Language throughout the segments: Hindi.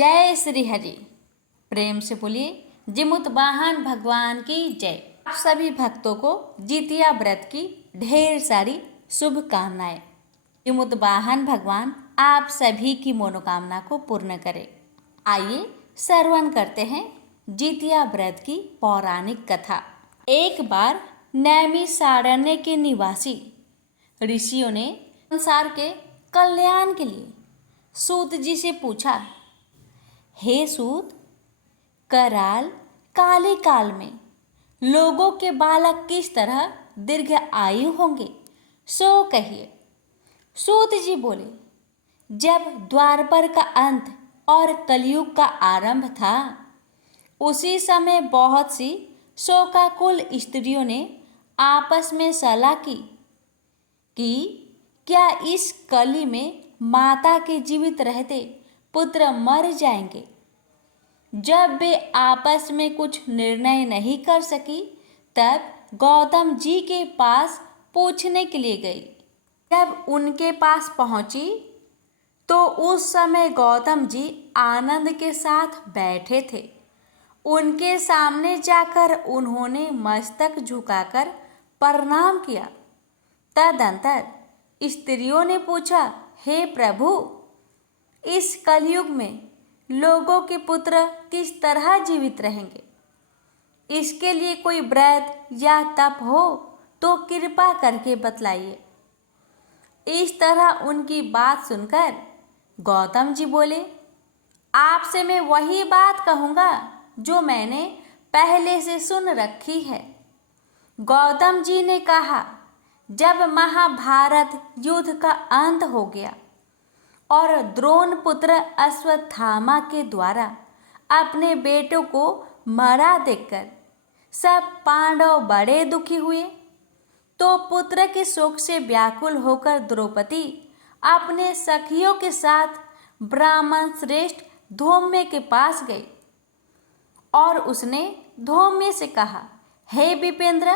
जय श्री हरि। प्रेम से बोलिए जिमुत वाहन भगवान की जय। आप सभी भक्तों को जितिया व्रत की ढेर सारी शुभकामनाएं। जिमुत वाहन भगवान आप सभी की मनोकामना को पूर्ण करे। आइए श्रवण करते हैं जितिया व्रत की पौराणिक कथा। एक बार नैमिषारण्य के निवासी ऋषियों ने संसार के कल्याण के लिए सूत जी से पूछा, हे सूत, कराल काले काल में लोगों के बालक किस तरह दीर्घ आयु होंगे, सो कहिए। सूत जी बोले, जब द्वापर का अंत और कलयुग का आरंभ था, उसी समय बहुत सी शोकाकुल स्त्रियों ने आपस में सलाह की कि क्या इस कली में माता के जीवित रहते पुत्र मर जाएंगे। जब वे आपस में कुछ निर्णय नहीं कर सकी, तब गौतम जी के पास पूछने के लिए गई। जब उनके पास पहुंची तो उस समय गौतम जी आनंद के साथ बैठे थे। उनके सामने जाकर उन्होंने मस्तक झुकाकर प्रणाम किया। तदंतर स्त्रियों ने पूछा, हे प्रभु, इस कलयुग में लोगों के पुत्र किस तरह जीवित रहेंगे? इसके लिए कोई व्रत या तप हो तो कृपा करके बतलाइए। इस तरह उनकी बात सुनकर गौतम जी बोले, आपसे मैं वही बात कहूँगा जो मैंने पहले से सुन रखी है। गौतम जी ने कहा, जब महाभारत युद्ध का अंत हो गया और द्रोण पुत्र अश्वत्थामा के द्वारा अपने बेटों को मरा देखकर सब पांडव बड़े दुखी हुए, तो पुत्र के शोक से व्याकुल होकर द्रौपदी अपने सखियों के साथ ब्राह्मण श्रेष्ठ धौम्य के पास गई और उसने धौम्य से कहा, हे विपेंद्र,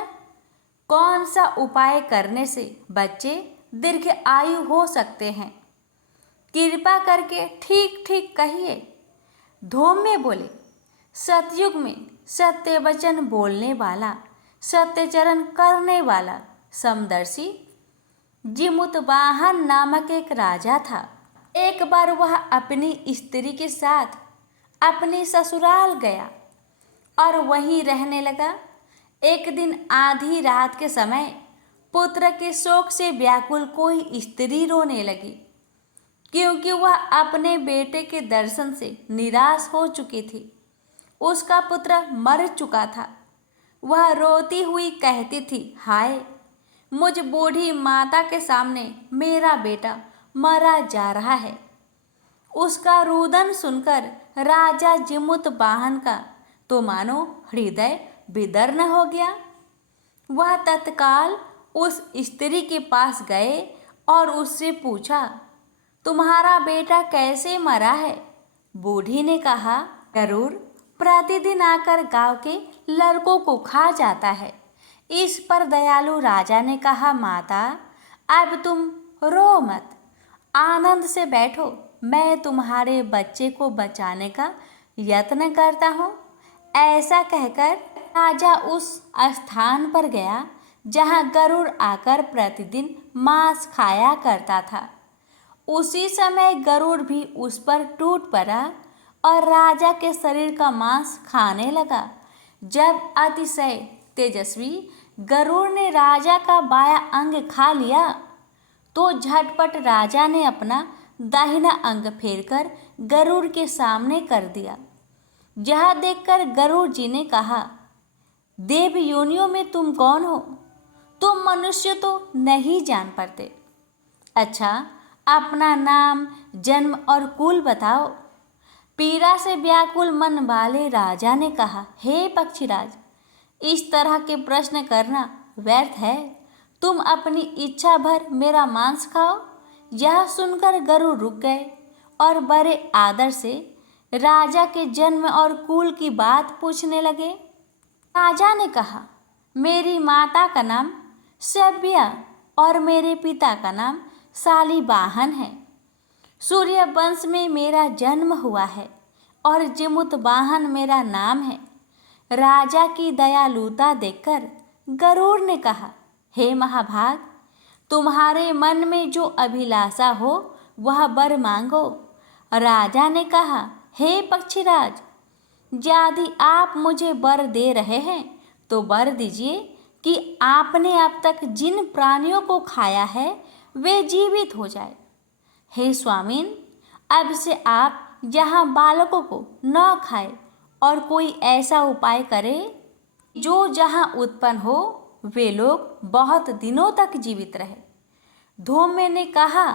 कौन सा उपाय करने से बच्चे दीर्घ आयु हो सकते हैं? कृपा करके ठीक ठीक कहिए। धौम्य बोले, सतयुग में सत्य वचन बोलने वाला, सत्यचरण करने वाला समदर्शी जिमुतवाहन नामक एक राजा था। एक बार वह अपनी स्त्री के साथ अपनी ससुराल गया और वहीं रहने लगा। एक दिन आधी रात के समय पुत्र के शोक से व्याकुल कोई स्त्री रोने लगी, क्योंकि वह अपने बेटे के दर्शन से निराश हो चुकी थी। उसका पुत्र मर चुका था। वह रोती हुई कहती थी, हाय, मुझ बूढ़ी माता के सामने मेरा बेटा मरा जा रहा है। उसका रुदन सुनकर राजा जिमुतवाहन का तो मानो हृदय विदीर्ण हो गया। वह तत्काल उस स्त्री के पास गए और उससे पूछा, तुम्हारा बेटा कैसे मरा है? बूढ़ी ने कहा, गरुड़ प्रतिदिन आकर गांव के लड़कों को खा जाता है। इस पर दयालु राजा ने कहा, माता, अब तुम रो मत, आनंद से बैठो, मैं तुम्हारे बच्चे को बचाने का यत्न करता हूँ। ऐसा कहकर राजा उस स्थान पर गया जहाँ गरुड़ आकर प्रतिदिन मांस खाया करता था। उसी समय गरुड़ भी उस पर टूट पड़ा और राजा के शरीर का मांस खाने लगा। जब अतिशय तेजस्वी गरुड़ ने राजा का बायां अंग खा लिया, तो झटपट राजा ने अपना दाहिना अंग फेरकर गरुड़ के सामने कर दिया। यह देखकर गरुड़ जी ने कहा, देव योनियों में तुम कौन हो? तुम मनुष्य तो नहीं जान पाते। अच्छा, अपना नाम, जन्म और कुल बताओ। पीड़ा से व्याकुल मन वाले राजा ने कहा, हे पक्षीराज, इस तरह के प्रश्न करना व्यर्थ है। तुम अपनी इच्छा भर मेरा मांस खाओ। यह सुनकर गरुड़ रुक गए और बड़े आदर से राजा के जन्म और कुल की बात पूछने लगे। राजा ने कहा, मेरी माता का नाम सभ्या और मेरे पिता का नाम शालिवाहन है। सूर्य वंश में मेरा जन्म हुआ है। और जिमुतवाहन मेरा नाम है। राजा की दयालुता देखकर गरुड़ ने कहा, हे महाभाग, तुम्हारे मन में जो अभिलाषा हो वह वर मांगो। राजा ने कहा, हे पक्षीराज, यदि आप मुझे वर दे रहे हैं तो वर दीजिए कि आपने अब तक जिन प्राणियों को खाया है वे जीवित हो जाए। हे स्वामीन, अब से आप यहाँ बालकों को न खाए और कोई ऐसा उपाय करे जो जहाँ उत्पन्न हो वे लोग बहुत दिनों तक जीवित रहे। धूम्र ने कहा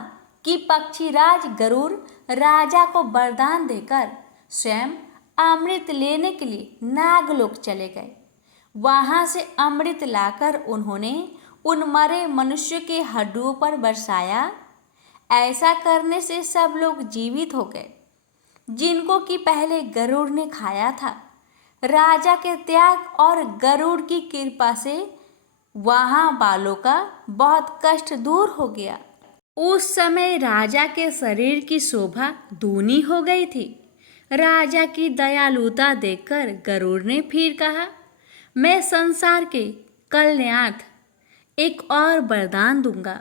कि पक्षीराज गरुड़ राजा को वरदान देकर स्वयं अमृत लेने के लिए नागलोक चले गए। वहां से अमृत लाकर उन्होंने उन मरे मनुष्य के हड्डियों पर बरसाया। ऐसा करने से सब लोग जीवित हो गए जिनको कि पहले गरुड़ ने खाया था। राजा के त्याग और गरुड़ की कृपा से वहां बालों का बहुत कष्ट दूर हो गया। उस समय राजा के शरीर की शोभा दूनी हो गई थी। राजा की दयालुता देखकर गरुड़ ने फिर कहा, मैं संसार के कल्याणार्थ एक और वरदान दूंगा।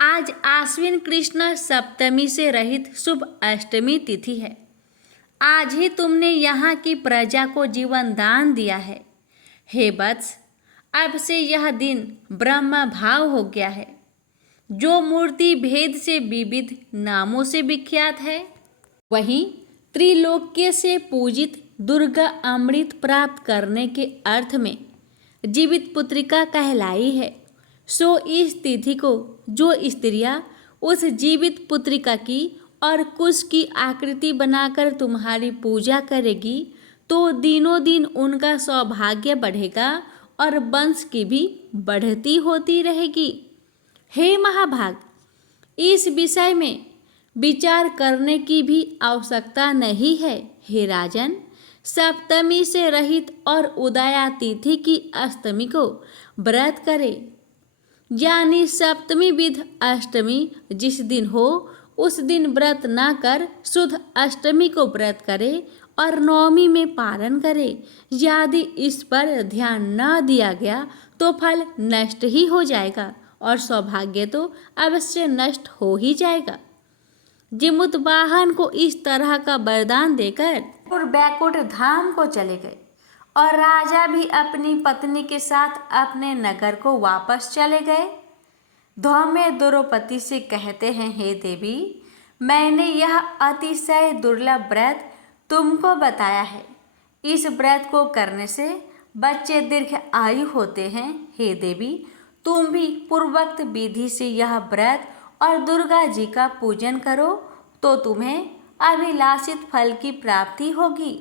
आज आश्विन कृष्ण सप्तमी से रहित शुभ अष्टमी तिथि है। आज ही तुमने यहाँ की प्रजा को जीवन दान दिया है। हे वत्स, अब से यह दिन ब्रह्म भाव हो गया है, जो मूर्ति भेद से विविध नामों से विख्यात है। वहीं त्रिलोक्य से पूजित दुर्गा अमृत प्राप्त करने के अर्थ में जीवित पुत्रिका कहलाई है। सो इस तिथि को जो स्त्रियां उस जीवित पुत्रिका की और कुश की आकृति बनाकर तुम्हारी पूजा करेगी तो दिनों दिन उनका सौभाग्य बढ़ेगा और वंश की भी बढ़ती होती रहेगी। हे महाभाग, इस विषय में विचार करने की भी आवश्यकता नहीं है। हे राजन, सप्तमी से रहित और उदया तिथि की अष्टमी को व्रत करे, यानी सप्तमी विध अष्टमी जिस दिन हो उस दिन व्रत न कर शुद्ध अष्टमी को व्रत करे और नवमी में पारण करे। यदि इस पर ध्यान न दिया गया तो फल नष्ट ही हो जाएगा और सौभाग्य तो अवश्य नष्ट हो ही जाएगा। जिमुतवाहन को इस तरह का वरदान देकर और बैकुंठ धाम को चले गए और राजा भी अपनी पत्नी के साथ अपने नगर को वापस चले गए। धौम्य द्रौपदी से कहते हैं, हे देवी, मैंने यह अतिशय दुर्लभ व्रत तुमको बताया है। इस व्रत को करने से बच्चे दीर्घ आयु होते हैं। हे देवी, तुम भी पूर्वोक्त विधि से यह व्रत और दुर्गा जी का पूजन करो तो तुम्हें अभिलाषित फल की प्राप्ति होगी।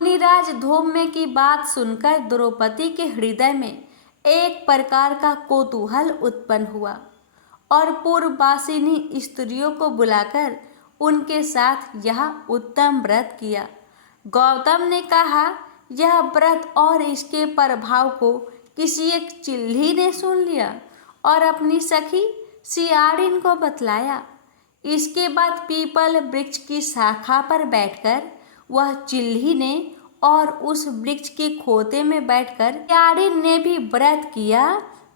निराज धौम्य की बात सुनकर द्रौपदी के हृदय में एक प्रकार का कौतूहल उत्पन्न हुआ और पूर्ववासिनी स्त्रियों को बुलाकर उनके साथ यह उत्तम व्रत किया। गौतम ने कहा, यह व्रत और इसके प्रभाव को किसी एक चिल्ही ने सुन लिया और अपनी सखी सियाड़िन को बतलाया। इसके बाद पीपल वृक्ष की शाखा पर बैठकर वह चिल्ही ने और उस वृक्ष के खोते में बैठकर सियाड़िन ने भी व्रत किया।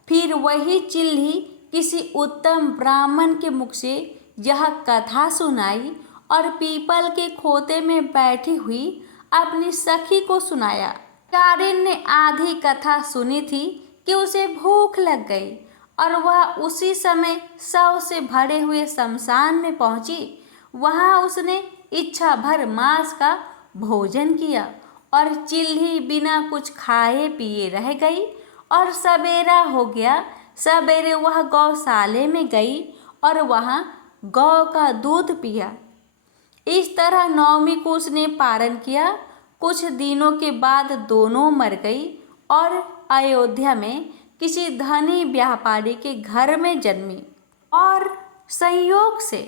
फिर वही चिल्ही किसी उत्तम ब्राह्मण के मुख से यह कथा सुनाई और पीपल के खोते में बैठी हुई अपनी सखी को सुनाया। सियाड़िन ने आधी कथा सुनी थी कि उसे भूख लग गई और वह उसी समय शव से भरे हुए शमशान में पहुंची। वहां उसने इच्छा भर मांस का भोजन किया और चिल्ही बिना कुछ खाए पिए रह गई और सवेरा हो गया। सवेरे वह गौशाले में गई और वहां गौ का दूध पिया। इस तरह नवमी को उसने पारण किया। कुछ दिनों के बाद दोनों मर गई और अयोध्या में किसी धनी व्यापारी के घर में जन्मी और संयोग से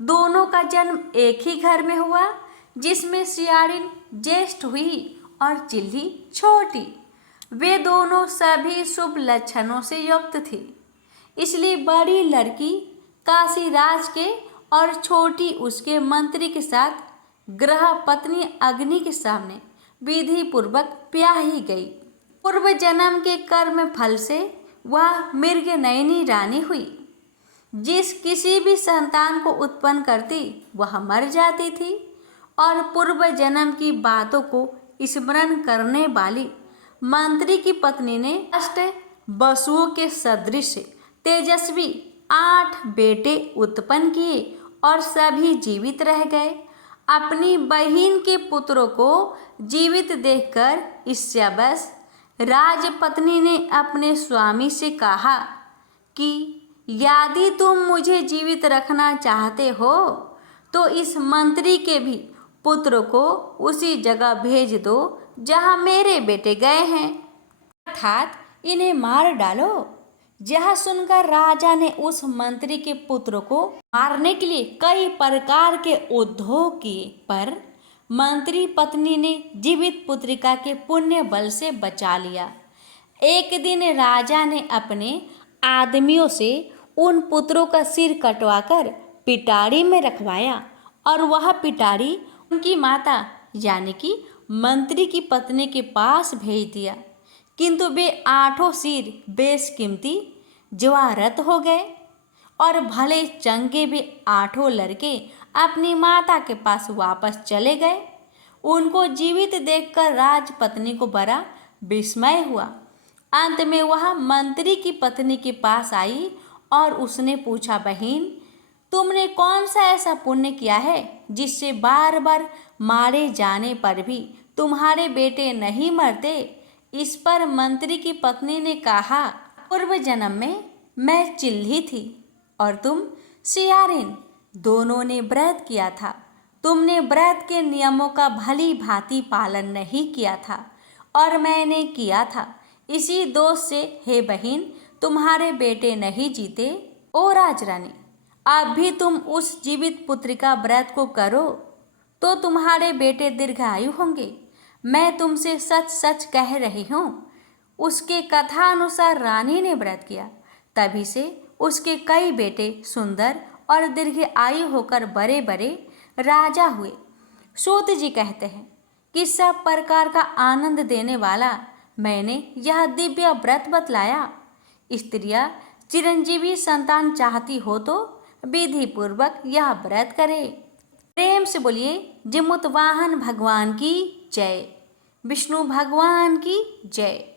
दोनों का जन्म एक ही घर में हुआ, जिसमें सियाड़िन ज्येष्ठ हुई और चिल्ही छोटी। वे दोनों सभी शुभ लक्षणों से युक्त थी, इसलिए बड़ी लड़की काशीराज के और छोटी उसके मंत्री के साथ ग्रह पत्नी अग्नि के सामने विधि पूर्वक ब्याही गई। पूर्व जन्म के कर्म फल से वह मृगनयनी रानी हुई। जिस किसी भी संतान को उत्पन्न करती वह मर जाती थी और पूर्व जन्म की बातों को स्मरण करने वाली मंत्री की पत्नी ने अष्ट वसुओं के सदृश तेजस्वी 8 बेटे उत्पन्न किए और सभी जीवित रह गए। अपनी बहन के पुत्रों को जीवित देखकर ईर्ष्यावश राजपत्नी ने अपने स्वामी से कहा कि यदि तुम मुझे जीवित रखना चाहते हो तो इस मंत्री के भी पुत्र को उसी जगह भेज दो जहाँ मेरे बेटे गए हैं, अर्थात इन्हें मार डालो। यह सुनकर राजा ने उस मंत्री के पुत्र को मारने के लिए कई प्रकार के उद्योग किए, पर मंत्री पत्नी ने जीवित पुत्रिका के पुण्य बल से बचा लिया। एक दिन राजा ने अपने आदमियों से उन पुत्रों का सिर कटवाकर पिटारी में रखवाया और वह पिटारी उनकी माता यानी कि मंत्री की पत्नी के पास भेज दिया। किंतु वे 8 सिर बेशकीमती ज्वारत हो गए और भले चंगे वे 8 लड़के अपनी माता के पास वापस चले गए। उनको जीवित देखकर राजपत्नी को बड़ा विस्मय हुआ। अंत में वह मंत्री की पत्नी के पास आई और उसने पूछा, बहन, तुमने कौन सा ऐसा पुण्य किया है जिससे बार बार मारे जाने पर भी तुम्हारे बेटे नहीं मरते? इस पर मंत्री की पत्नी ने कहा, पूर्व जन्म में मैं चिल्ली थी और तुम सियारिन, दोनों ने व्रत किया था। तुमने व्रत के नियमों का भली भांति पालन नहीं किया था और मैंने किया था। इसी दोष से हे बहन, तुम्हारे बेटे नहीं जीते। ओ राजरानी, अब भी तुम उस जीवित पुत्रिका व्रत को करो तो तुम्हारे बेटे दीर्घायु होंगे। मैं तुमसे सच सच कह रही हूँ। उसके कथा अनुसार रानी ने व्रत किया, तभी से उसके कई बेटे सुंदर और दीर्घायु होकर बड़े बड़े राजा हुए। सूत जी कहते हैं कि सब प्रकार का आनंद देने वाला मैंने यह दिव्य व्रत बतलाया। स्त्रियां चिरंजीवी संतान चाहती हो तो विधि पूर्वक यह व्रत करे। प्रेम से बोलिए जिमुत वाहन भगवान की जय, विष्णु भगवान की जय।